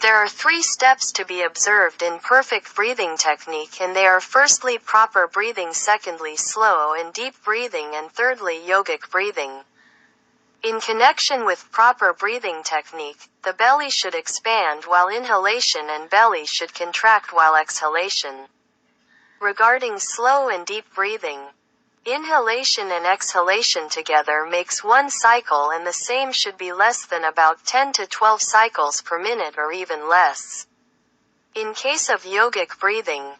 There are 3 steps to be observed in perfect breathing technique, and they are firstly proper breathing, secondly slow and deep breathing, and thirdly yogic breathing. In connection with proper breathing technique, the belly should expand while inhalation and belly should contract while exhalation. Regarding slow and deep breathing, inhalation and exhalation together makes one cycle, and the same should be less than about 10 to 12 cycles per minute or even less. In case of yogic breathing,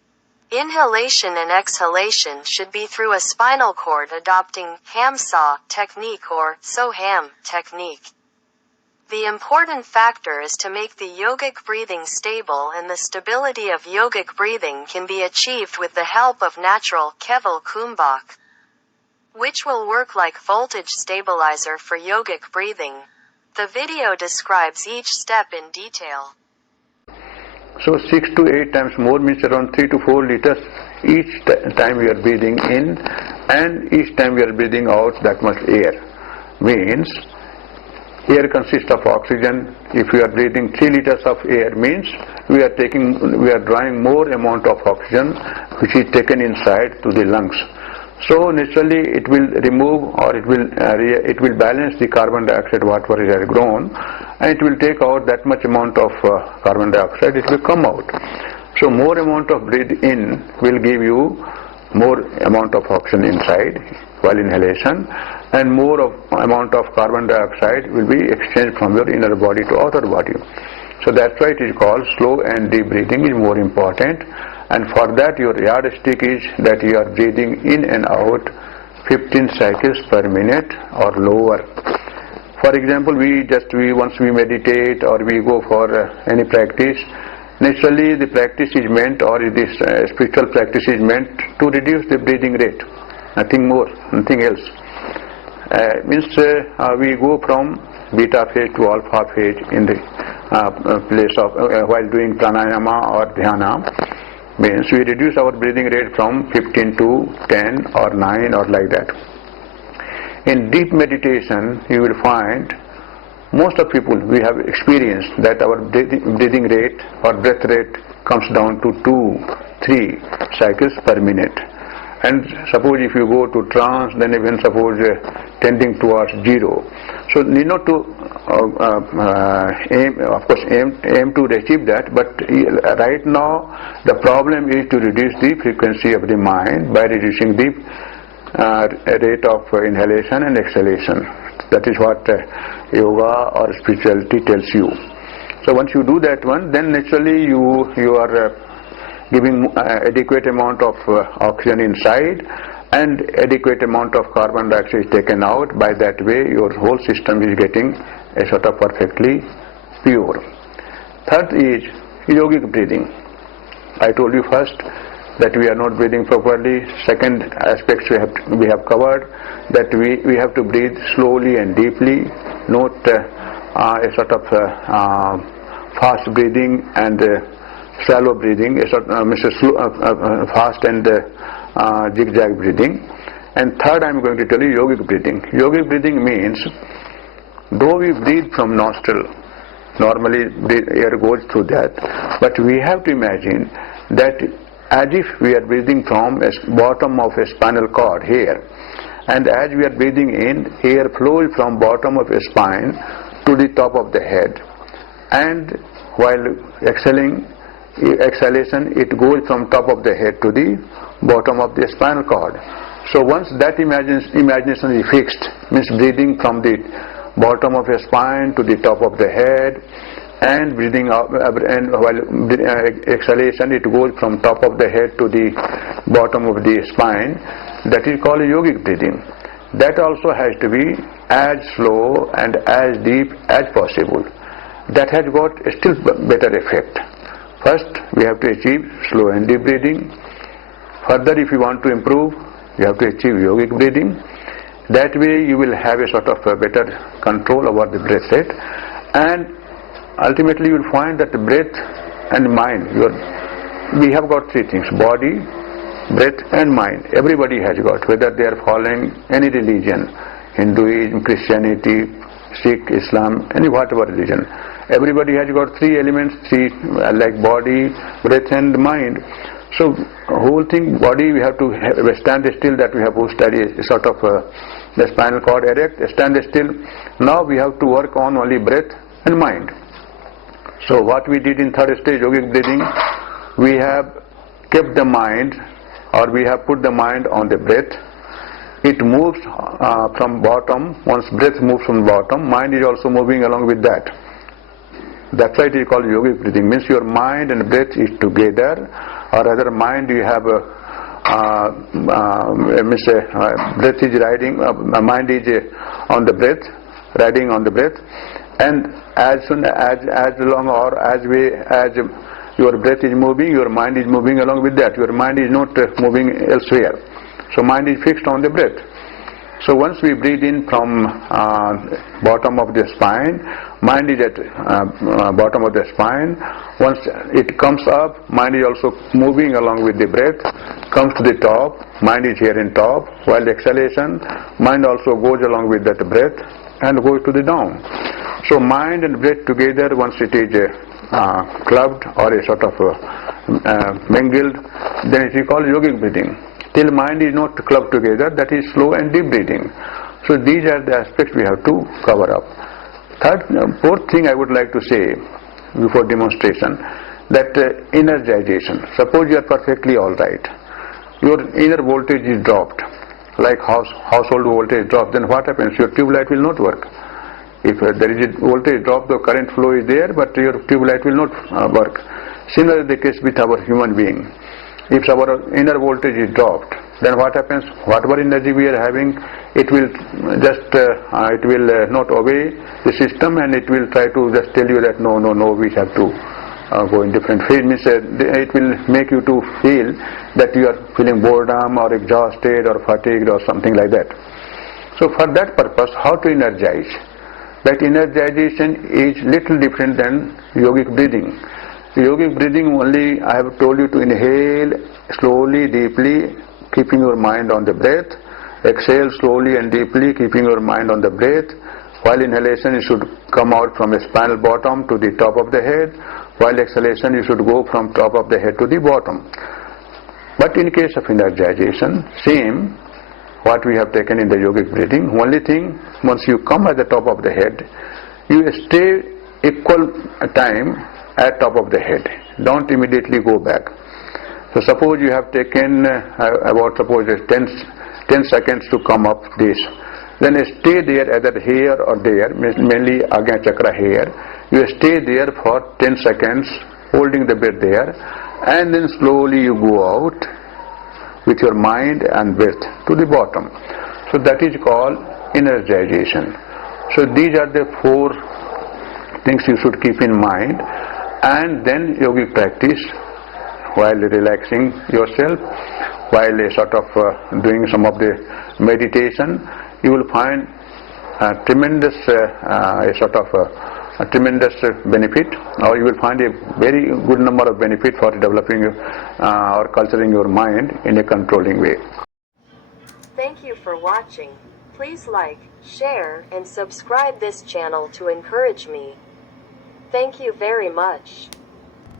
inhalation and exhalation should be through a spinal cord, adopting Hamsa technique or Soham technique. The important factor is to make the yogic breathing stable, and the stability of yogic breathing can be achieved with the help of natural Keval Kumbakh, which will work like voltage stabilizer for yogic breathing. The video describes each step in detail. So 6 to 8 times more means around 3 to 4 liters each time we are breathing in, and each time we are breathing out that much air. Means air consists of oxygen. If we are breathing 3 liters of air, means we are drawing more amount of oxygen which is taken inside to the lungs. So naturally it will remove, or it will balance the carbon dioxide whatever it has grown, and it will take out that much amount of carbon dioxide. It will come out. So more amount of breathe in will give you more amount of oxygen inside while inhalation, and more amount of carbon dioxide will be exchanged from your inner body to outer body. So that's why it is called slow and deep breathing is more important. And for that your yardstick is that you are breathing in and out 15 cycles per minute or lower. For example, once we meditate or we go for any practice, naturally the practice is meant, or this spiritual practice is meant to reduce the breathing rate, nothing more, nothing else. We go from beta phase to alpha phase in the place of while doing pranayama or dhyana. Means we reduce our breathing rate from 15 to 10 or 9 or like that. In deep meditation you will find most of people, we have experienced that our breathing rate or breath rate comes down to 2-3 cycles per minute. And suppose if you go to trance, then even suppose tending towards 0. So you know to aim to achieve that, but right now the problem is to reduce the frequency of the mind by reducing the rate of inhalation and exhalation. That is what yoga or spirituality tells you. So once you do that one, then naturally you are giving adequate amount of oxygen inside, and adequate amount of carbon dioxide is taken out. By that way your whole system is getting a sort of perfectly pure. Third is yogic breathing. I told you first that we are not breathing properly. Second aspects we have covered, that we have to breathe slowly and deeply, not a sort of fast breathing and shallow breathing, fast and zigzag breathing. And third, I am going to tell you yogic breathing. Yogic breathing means, though we breathe from nostril, normally the air goes through that, but we have to imagine that as if we are breathing from a bottom of a spinal cord here, and as we are breathing in, air flows from bottom of a spine to the top of the head, and while exhalation it goes from top of the head to the bottom of the spinal cord. So once that imagination is fixed, means breathing from the bottom of a spine to the top of the head, and breathing out, and while exhalation it goes from top of the head to the bottom of the spine. That is called yogic breathing. That also has to be as slow and as deep as possible. That has got a still better effect. First we have to achieve slow and deep breathing. Further, if you want to improve, you have to achieve yogic breathing. That way you will have a sort of a better control over the breath rate, and ultimately you will find that the breath and mind, we have got three things: body, breath and mind. Everybody has got, whether they are following any religion, Hinduism, Christianity, Sikh, Islam, any whatever religion. Everybody has got three elements, like body, breath and mind. So whole thing, body we have to stand still, that we have to study a sort of the spinal cord erect, stand still. Now we have to work on only breath and mind. So what we did in third stage yogic breathing, we have kept the mind, or we have put the mind on the breath. It moves from bottom. Once breath moves from bottom, mind is also moving along with that. That's why it is called yogic breathing. Means your mind and breath is together, or rather mind you have breath is riding, mind is on the breath, riding on the breath, and as long or as your breath is moving, your mind is moving along with that. Your mind is not moving elsewhere. So mind is fixed on the breath. So once we breathe in from bottom of the spine, mind is at bottom of the spine. Once it comes up, mind is also moving along with the breath, comes to the top, mind is here in top, while the exhalation, mind also goes along with that breath and goes to the down. So mind and breath together, once it is clubbed or a sort of mingled, then it is called yogic breathing. Till mind is not clubbed together, that is slow and deep breathing. So these are the aspects we have to cover up. Fourth thing I would like to say before demonstration, that energization. Suppose you are perfectly alright, your inner voltage is dropped, like household voltage dropped, then what happens? Your tube light will not work. If there is a voltage drop, the current flow is there, but your tube light will not work. Similar is the case with our human being. If our inner voltage is dropped, then what happens? Whatever energy we are having, it will just it will not obey the system, and it will try to just tell you that no, we have to go in different phase. Means it will make you to feel that you are feeling boredom or exhausted or fatigued or something like that. So for that purpose, how to energize? That energization is little different than yogic breathing. Yogic breathing only, I have told you to inhale slowly, deeply, keeping your mind on the breath. Exhale slowly and deeply, keeping your mind on the breath. While inhalation, you should come out from the spinal bottom to the top of the head. While exhalation, you should go from top of the head to the bottom. But in case of energization, same what we have taken in the yogic breathing. Only thing, once you come at the top of the head, you stay equal time at top of the head. Don't immediately go back. So suppose you have taken about 10 seconds to come up this. Then stay there either here or there, mainly Agnya Chakra here. You stay there for 10 seconds, holding the breath there, and then slowly you go out with your mind and breath to the bottom. So that is called energization. So these are the four things you should keep in mind. And then yogic practice, while relaxing yourself, while sort of doing some of the meditation, you will find a tremendous tremendous benefit, or you will find a very good number of benefit for developing or culturing your mind in a controlling way. Thank you for watching. Please like, share, and subscribe this channel to encourage me. Thank you very much.